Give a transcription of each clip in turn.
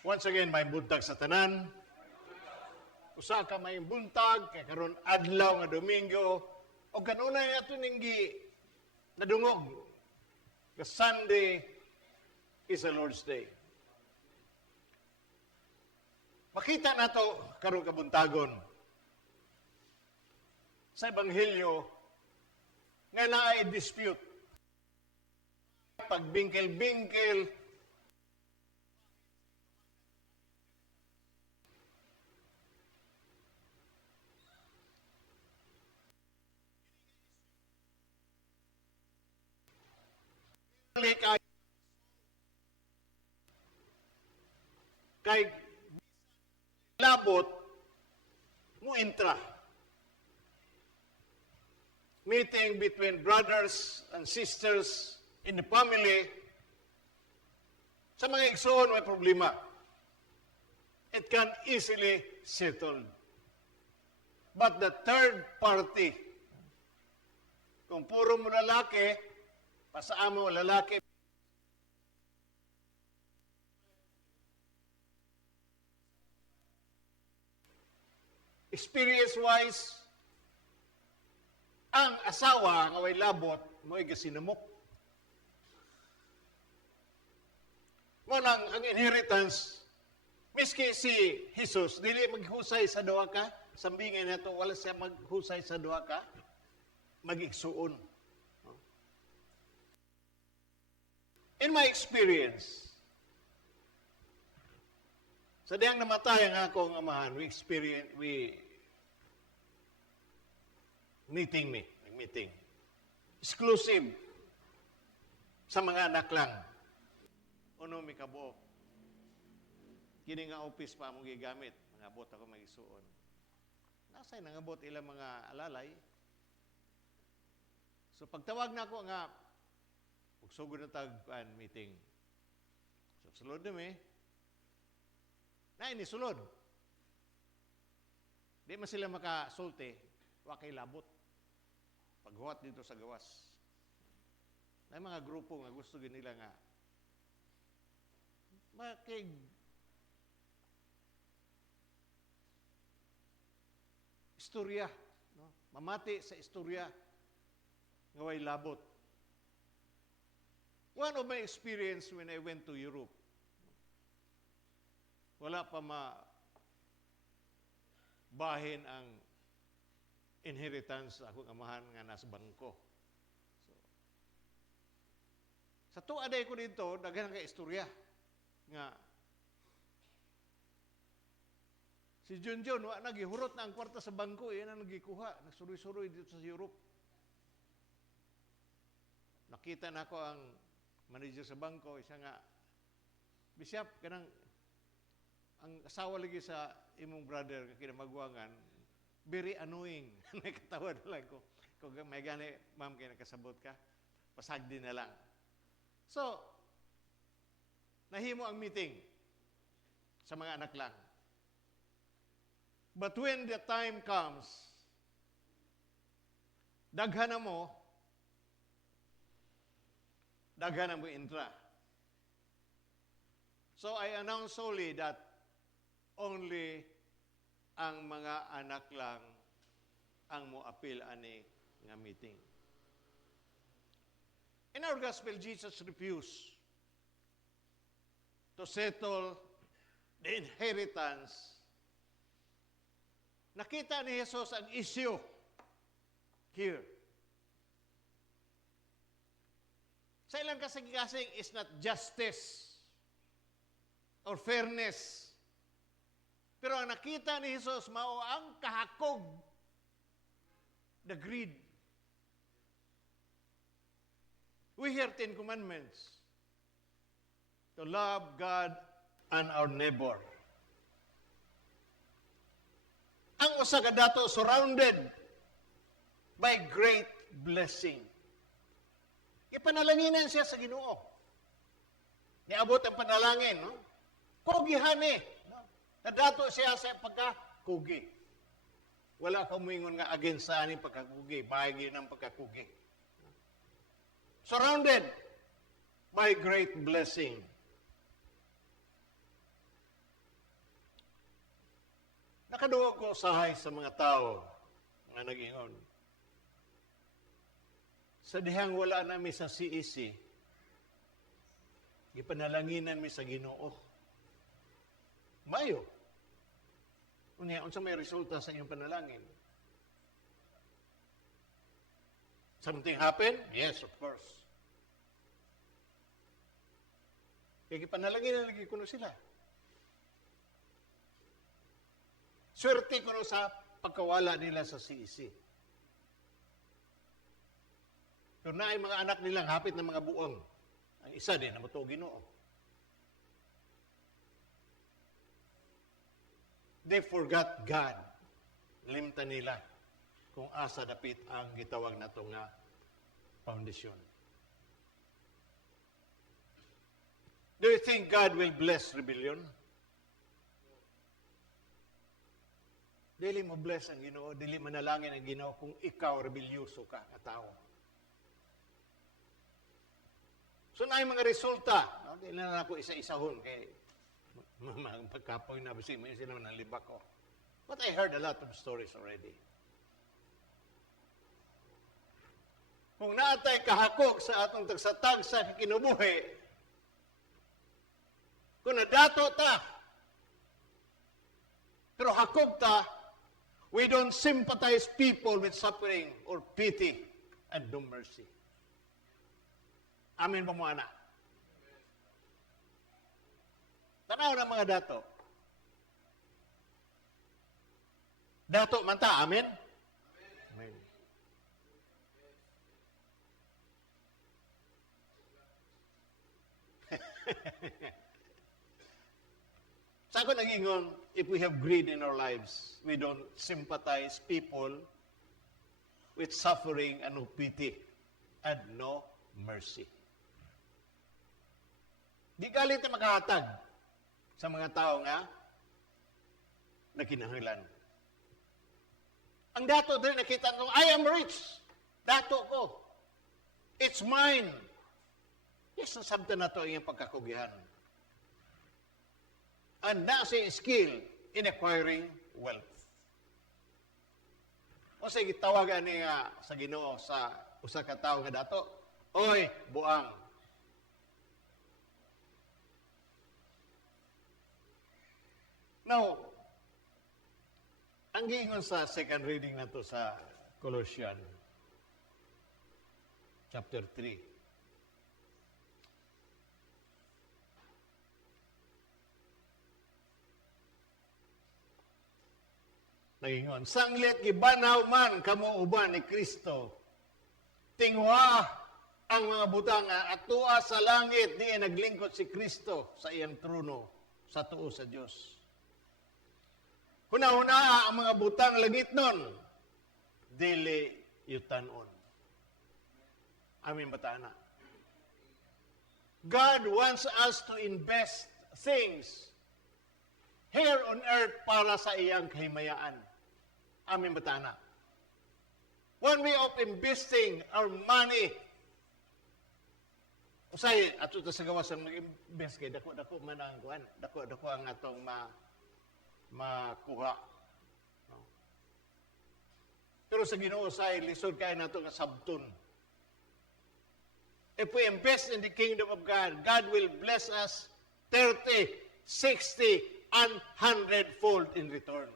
Once again, may buntag sa tanan. Usa ka may buntag, kay karon adlaw nga Domingo, o kanunay ato ninggi nadungog. The Sunday is the Lord's Day. Makita nato karon kabuntagon sa Ebanghelyo nga naay dispute. Pagbingkel-bingkel, kay labot mo entra. Meeting between brothers and sisters in the family. Sa mga igsoon may problema. It can easily settled. But the third party, kung puro mo lalaki, pasaan mo lalaki, experience-wise, ang asawa nga way labot mo ay gasinamok. Mo nang ang inheritance, miski si Jesus, dili maghusay sa duha ka, sambingin nato wala siya maghusay sa duha ka, magigsuon. In my experience, sa diyang namatay ang akong amahan, we meeting. Exclusive sa mga anak lang. Uno mi kabuok. Kini nga office pa mong gigamit, mga bot ako magisuon. Nasay nangabot ilang mga alalay. So pagtawag na ako nga ugsugod na tag meeting. So sulod na na ini sulod. Di man sila makasulti, wa kay labot. Paghuwat dito sa gawas. Na mga grupo nga gusto nila nga makig istorya, no? Mamati sa istorya nga way labot. One of my experience when I went to Europe, wala pa bahin ang inheritance sa akong amahan nga nasa bangko. So, sa tuaday ko dito, daghan ka istorya nga si Junjun, nagihurot na ang kwarta sa bangko, yan ang nagikuha, nagsuroy-suroy dito sa Europe. Nakita na ako ang manager sa bangko, isa nga, Bishop, kanang ang asawa lagi sa imong brother nga kinamagwangan, very annoying. Nakatawa na lang ko. Kung may gani, ma'am, kaya nakasabot ka, pasagdi na lang. So, nahimo ang meeting sa mga anak lang. But when the time comes, daghan na mo intra. So, I announce solely that only ang mga anak lang ang mo appeal ani nga meeting. In our gospel, Jesus refused to settle the inheritance. Nakita ni Jesus ang issue here. Sa ilang kasing-kasing is not justice or fairness. Pero ang nakita ni Jesus, mao ang kahakog, the greed. We hear 10 commandments. To love God and our neighbor. Ang usa ka dato surrounded by great blessing. Ipanalanginan siya sa Ginoo. Niabot ang panalangin, no? Kugihan Nadato siya sa pagkakugi. Wala ka umingon nga against sa aning pagkakugi. Bahagi ng pagkakugi. Surrounded by great blessing. Nakaduwa ko usahay sa mga tao nga nag-ingon. Sa dihang wala nami sa CEC, gipanalanginan mi sa Ginoo. Mayo. Unya, unsa may resulta sa inyong panalangin? Something happened? Yes, of course. Kaya gipanalanginan lagi kuno sila. Swerte kuno sa pagkawala nila sa CEC. Pero na ay mga anak nilang hapit na mga buong. Ang isa din na matuo Ginoo. They forgot God. Limtan nila kung asa dapit ang gitawag na ito nga foundation. Do you think God will bless rebellion? Dili mo bless ang Ginoo, dili manalangin ang Ginoo kung ikaw rebelyoso ka na tao. So na mga resulta, no? Dili na ako isa-isahon kay pagkapoy na bisi mo sila man ang libak ko. But I heard a lot of stories already. Kung naatay kahakok sa atong tagsatag sa kinubuhi, kung nadato ta, pero hakog ta, we don't sympathize people with suffering or pity and no mercy. Amen pa mo, anak. Tanaw na mga dato. Dato man ta, amen? Amen. Sa ako nag-ingon, if we have greed in our lives, we don't sympathize people with suffering and no pity and no mercy. Di galit na makahatag sa mga tao nga na kinahanglan. Ang dato din nakita nung, I am rich. Dato ko. It's mine. Yes, nasabta na ito ang pagkakugihan. And that's a skill in acquiring wealth. O sa gitawagan niya sa Ginoo sa usa ka tawo nga dato, oy, buang. Now, ang giingon sa second reading na to sa Colossians, chapter 3. Nagingon, sanglit gibanaw man kamo uban ni Kristo. Tingwa ang mga butang atua sa langit, di naglingkod si Kristo sa iyang trono sa tuo sa Dios. Hunahuna ang mga butang langit nun, dili yutanon. Amin batana. God wants us to invest things here on earth para sa iyang kahimayaan. Amin batana. One way of investing our money, usay ato ta sa gawas ang mag-invest kay dako man ang kuan, dako ang atong makuha. No? Pero sa Ginoo usay lisod kay nato nga sabton. If we invest in the kingdom of God, God will bless us 30, 60, and 100-fold in return.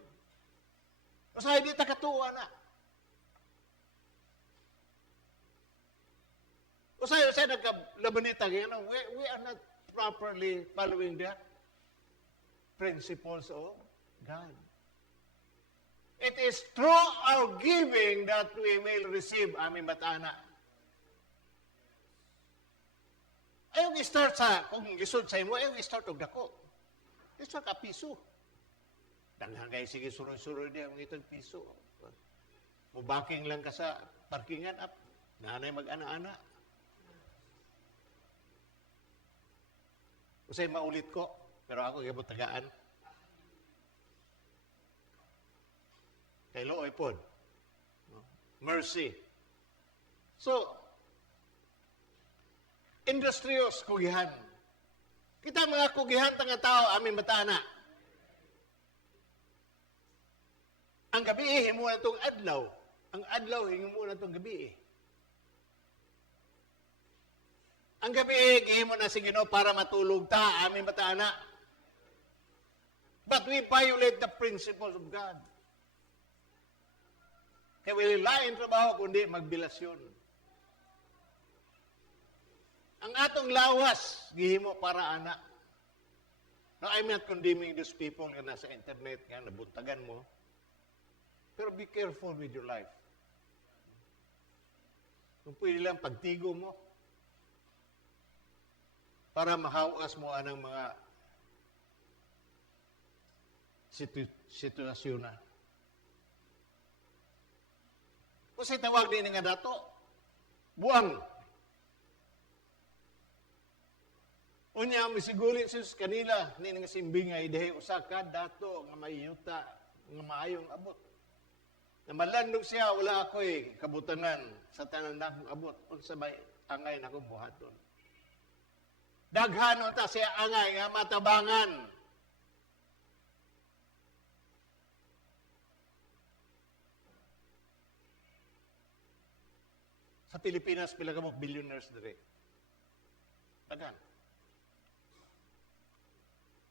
Usahay di ta katuwa na. Usahay nagkalabanita ganyan. We are not properly following the principles of God. It is through our giving that we will receive aming batana. Ayaw i-start sa, kung gisod sa imo, ayaw i-start og dako. I-start ka piso. Danghan kayo sige surun-surun niya ang itong piso. Mubaking lang ka sa parkingan up. Nanay mag-ana-ana. Usay maulit ko, pero ako gabot tagaan. Kay Looy pod. Mercy. So, industrious kugihan. Kita mga kugihan tanga tao, aming batana. Ang gabi, himo na itong adlaw. Ang adlaw, himo na itong gabi. Ang gabi, himo na si Ginoo para matulog ta, amin bataana. But we violate the principles of God. Kaya wala lain trabaho kundi magbilasyon. Ang atong lawas, gihimo para ana. Now, I'm not condemning those people na nasa internet, nga nabuntagan mo. Pero be careful with your life. Kung pwede lang, pagtigo mo. Para mahawas mo anang mga sitwasyon na. Kasi tawag din nga dato, buang. Unya, misigulit sus kanila, ni nga simbingay, dehe usaka dato, nga mayuta, nga maayong abot. Na malandog siya, wala ako kabutanan sa tanan na akong abot. Unsa may angay na akong buhaton. Daghano ta siya angay nga matabangan. Sa Pilipinas, pila ka mo billionaires dire. Daghan.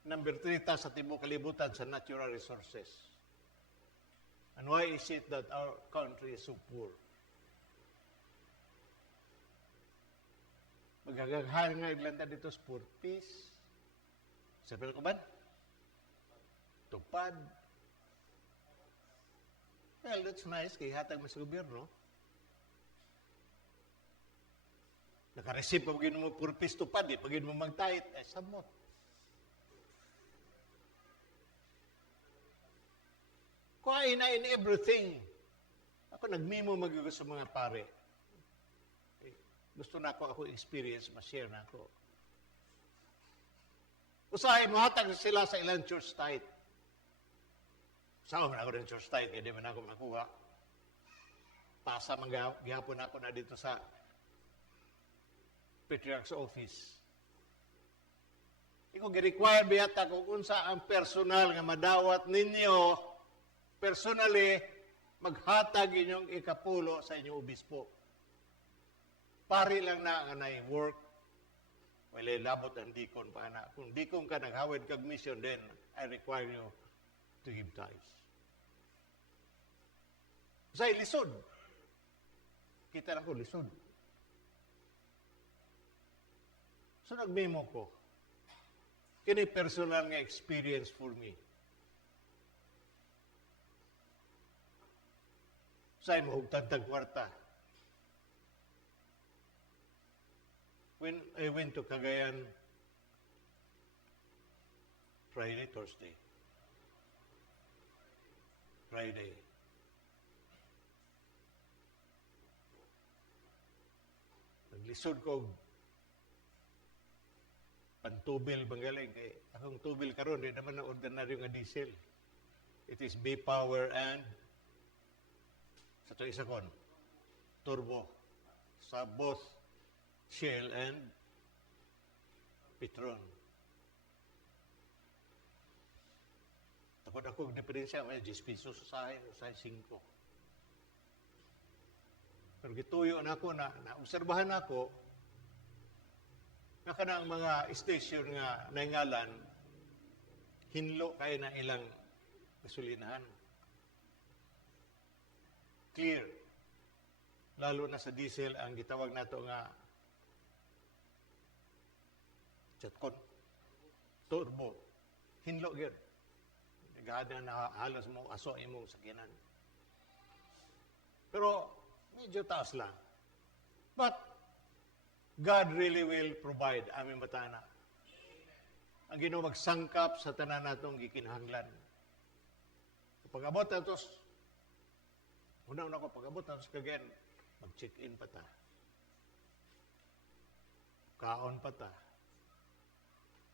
Number 3 ta sa tibuok kalibutan sa natural resources. And why is it that our country is so poor? Magagaghan nga iglanda dito sa poor peace. Sabi ko ba? Tupad. Well, that's nice. Kaya hatag mo sa gobyerno. Nakareceive pag mo poor peace tupad. Pag mo magtahit, ay samot. Kuhain na in everything. Ako nagmimo magagas sa mga pare. Gusto na ako experience, ma-share na ako. Usahay, mahatag sila sa ilang church tithe. Sama man ako ng church tithe, kaya di man ako makuha. Pasa gihapon ako na dito sa Patriarch's office. Ikaw gi-require biyata kung unsa ang personal nga madawat ninyo, personally, maghatag inyong ikapulo sa inyong obispo. Pari lang na nga na work, wala labot ang dikon pa na. Kung dikon ka naghawid kag mission, then I require you to give tithes. Sa lisod. Kita na ko, lisod. So nagmemo ko. Kini personal nga experience for me. Sa'yo mahugtag tag kwarta. When I went to Cagayan, Thursday. Friday. Naglisod ko pantubil banggaling kay akong tubil karon di naman na ordinaryo nga diesel. It is B-Power and sa to isa kon turbo sa both Shell and Petron. Tapos ako diferensya may 10 pesos sa 5. Pero gituyo na ako na obserbahan ako na kanang mga station nga naingalan hinlo kay na ilang gasolinahan. Clear. Lalo na sa diesel ang gitawag nato nga chatkon turbo hinlo gyud. Nagada na halos mo aso imong sakyanan. Pero medyo taas lang. But God really will provide aming batana. Ang Ginoo magsangkap sa tanan natong gikinahanglan. Pag-abot natos, una-una ko pag-abot natos kagayan, mag-check-in pa ta. Kaon pa ta.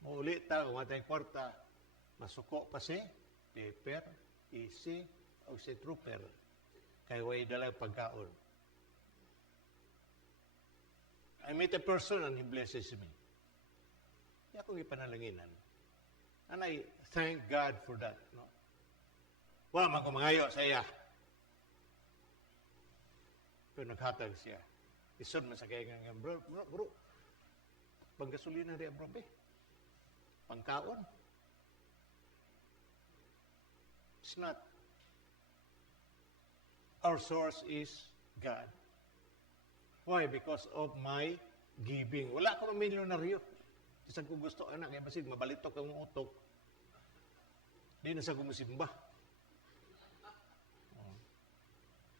Mauli ta, umatay kwarta, masuko pa si paper, easy, o si trooper. Kaya way dalang pagkaon. I meet a person and he blesses me. Kaya akong ipanalanginan. And I thank God for that. No? Wa man ko mangayo sa iya. Pero naghatag siya. Isod man sa kaya nga, bro, panggasolina diya, bro, pangkaon. It's not. Our source is God. Why? Because of my giving. Wala ko milyonaryo. Isang ko gusto, anak, kaya basig, mabalitok ang utok. Di na sa kumusimba.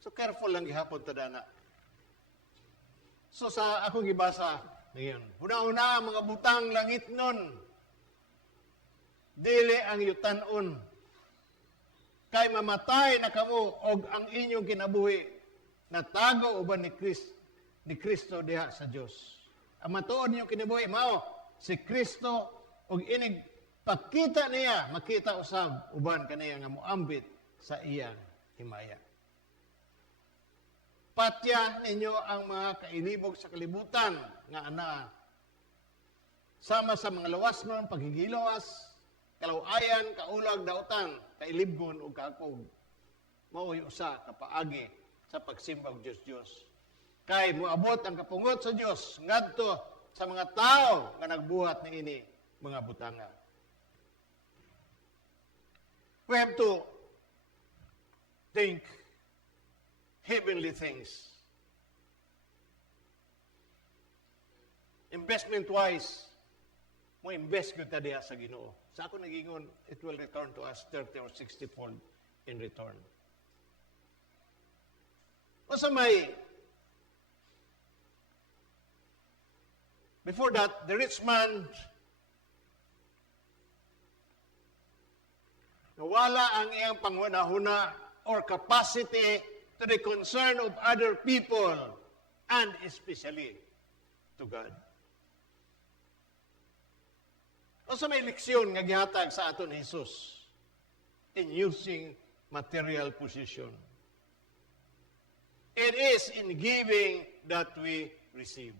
So careful lang gihapon ta dana. So sa akong gibasa ngayon, una-una mga butang langit nun. Dili ang yutan-on. Kay mamatay na kamo og ang inyong kinabuhi natago uban ni Kristo diha sa Dios. Ang matuod niyo kinabuhi mao si Kristo og inig pakita niya makita usab uban kaniya nga moambit sa iyang himaya. Patya ninyo ang mga kailibog sa kalibutan nga ana sama sa mga lawas nun, paghigilawas, kalawayan, kaulag, dautan, kailibgon o kakog. Mao'y usa kapaagi sa pagsimba og Diyos. Kay moabot ang kapungot sa Dios ngadto sa mga tao nga nagbuhat niini mga butanga. We have to think heavenly things. Investment-wise, mo invest ko ta diha sa Ginoo. Sa ako nagingon, it will return to us 30 or 60-fold in return. O sa may, before that, the rich man, nawala ang iyang panghuna-huna or capacity to the concern of other people and especially to God. O sa may leksyon nga gihatag sa aton Jesus in using material possession. It is in giving that we receive.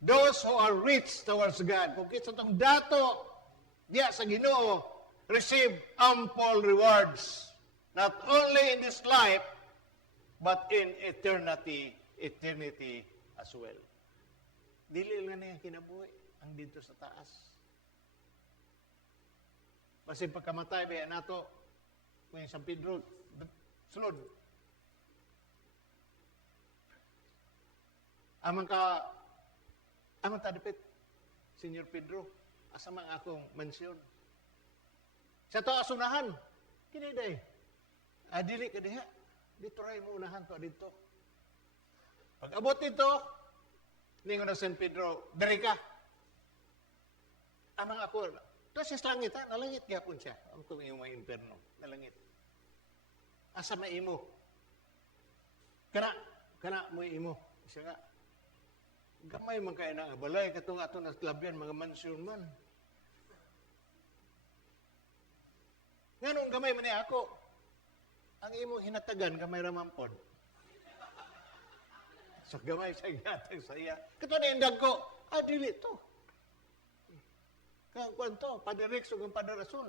Those who are rich towards God, kung kita itong dato diya sa Ginoo, receive ample rewards, not only in this life, but in eternity as well. Dili lang na yung kinabuhi ang dito sa taas. Kasi pagkamatay, bayan nato, kung yung San Pedro, sulod. Amang tadipit, Senyor Pedro, asamang akong mansyon. Sa to asunahan, kiniday. Dili ka diha, dito rin mo unahan to, dito. Pag abot dito, ningon na San Pedro, dari ka. Amang ako, ito siya langit ha, nalangit gapon siya. Ang tumingin mga imperno, nalangit. Asa na imo? Kana mo imo. Siya nga, gamay man kayo na, balay katong ato na labyan, mga mansyon man. Nganong gamay man niya ako, ang imo hinatagan, gamay ramampod. So gamay sa ginatag sa iya. Kato na indag ko, dili to. Kang kwanto, Padre Rex o Padre Rasul.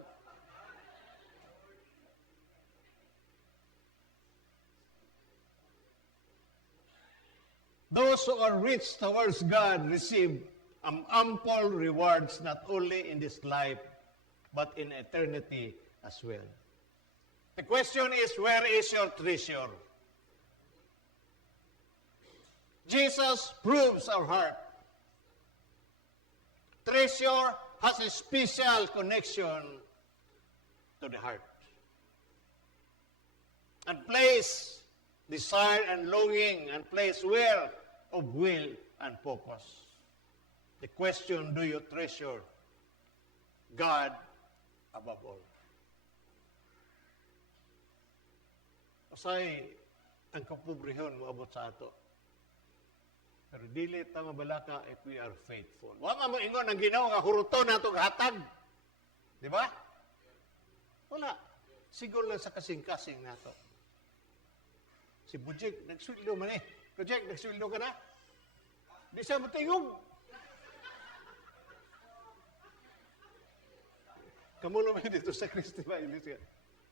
Those who are rich towards God receive ample rewards not only in this life, but in eternity as well. The question is, where is your treasure? Jesus proves our heart. Treasure has a special connection to the heart. And place desire and longing and place where of will and focus. The question, do you treasure God above all? Usay ang kapobrehon moabot sa ato. Pero dili ta mabalaka if we are faithful. Wa man mo ingon ang Ginoo nga huruton natong hatag. Di ba? Wala. Siguro lang sa kasing-kasing nato. Si Bujik, nagsuldo man eh. Bujik, nagsuldo ka na? Di siya matingog. kamulo mo dito sa Kristi ba?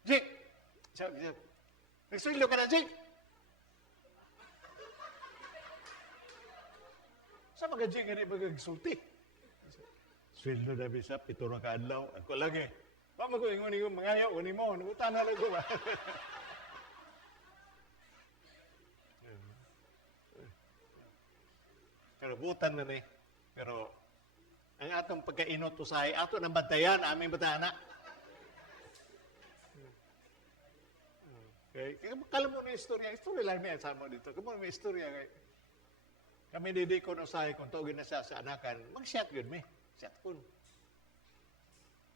Jake! Sabi niya, nagsulo ka na, Jake! Sa mga Jake, hindi magagsulti. Sweldo na bisa, 7 na kaadlaw. Ako lagi. Pa mag-ingon-ingon, mangayaw, unin mo. Nagutan na lang ko ba? Pero butan na ni. Pero ang atong pagkainot usahay, ato nang bantayan, aming batana. Okay? Kala mo na istorya. Istorya lang niya sa mo dito. Kamo may istorya. Kami didi ko no usahay kung tawagin na sa anakan, mag-shot yun me. Shot ko.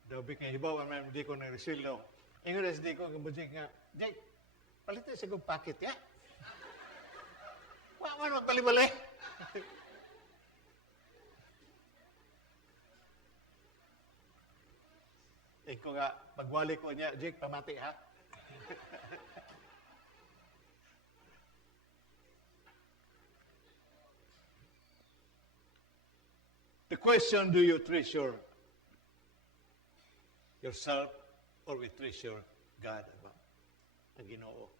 Dabi kay hibaw ang di ko ng resilyo. Ingon na di ko kabudjik nga, Jake, palitin sa kong packet ya. Wa man magbalibali. Ko nga, pagwali ko niya, Jake, pamati ha. The question, do you treasure yourself or we treasure God? Aba? Ang Ginoo.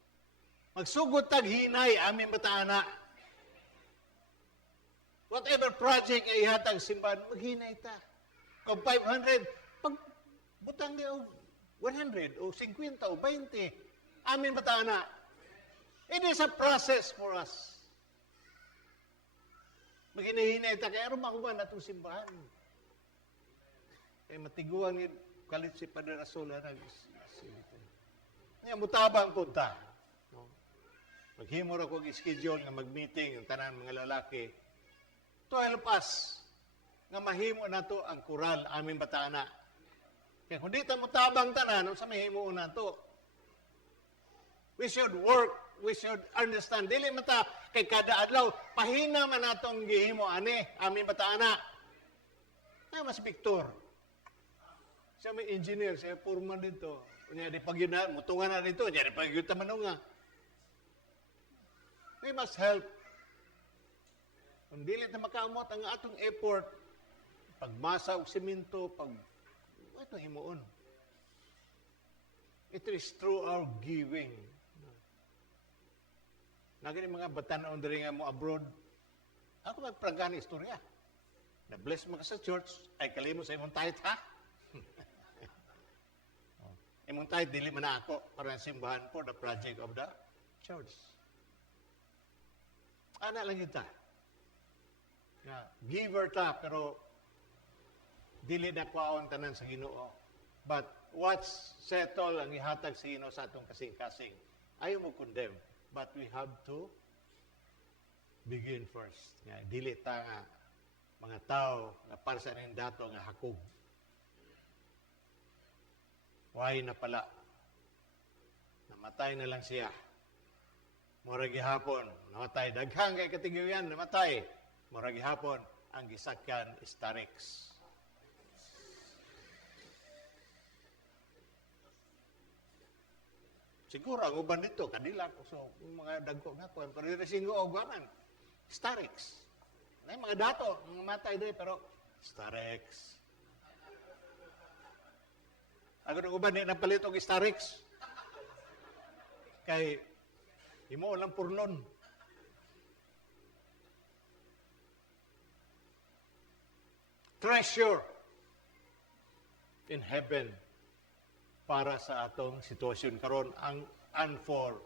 Magsugod tag hinay, aming batana. Whatever project ay ihatag simbahan, maghinay ta. Kung 500, pag butang niya o 100 o 50 o 20, amin batana. It is a process for us. Maghinay-hinay ta, kaya rumakuha na itong simbahan. Kaya matiguan yung kalit si Padre Rasola na mutabang punta. No? Maghimor ako schedule nga mag-meeting ang tanan mga lalaki. 12 pas nga mahimo na to ang kural aming batana. Kaya kung di ta mutabang tanan, sa mahimo na to. We should work. We should understand. Dili mata kay kada adlaw pahina man natong gihimo ani aming batana. Na mas Victor. Siya may engineer, siya foreman dito. Unya di pagina mutungan na dito, di pagyuta manunga. We must help. Kung dili ta makaamot ang atong effort, pagmasa og semento, pag atong himuon. It is through our giving. Nagani mga batanon diri nga mo abroad. Ako magpragani istorya. Na-bless mo ka sa church, ay kalimo sa imong tithe, ha? Imong tithe, dili man na ako para simbahan for the project of the church. Ana lang kita. Giver ta, pero dili na kwaon tanan sa Ginoo. But what's settle ang ihatag sa Ginoo sa atong kasing-kasing. Ayaw mo condemn. But we have to begin first. Dili ta nga mga tao nga para sa ning dato nga hakog. Why na pala? Namatay na lang siya. Mura gihapon, namatay. Daghang kay katigyan, namatay. Mura gihapon, ang gisakyan is Starix. Siguro, ang uban dito, kanila ko. So, mga dagko nga ko, pero resingo o guwaman. Starix. May mga dato, mga matay din, pero Starix. Ako ng uban, napalit og Starix. Kay, imo lang purlon. Treasure in heaven para sa atong sitwasyon karon and for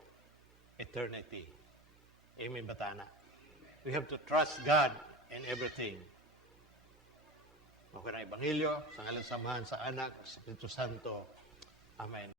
eternity. Amen, batana. We have to trust God in everything. Okay na Ebanghelyo, sa ngalan samahan sa Anak, sa Espiritu Santo. Amen.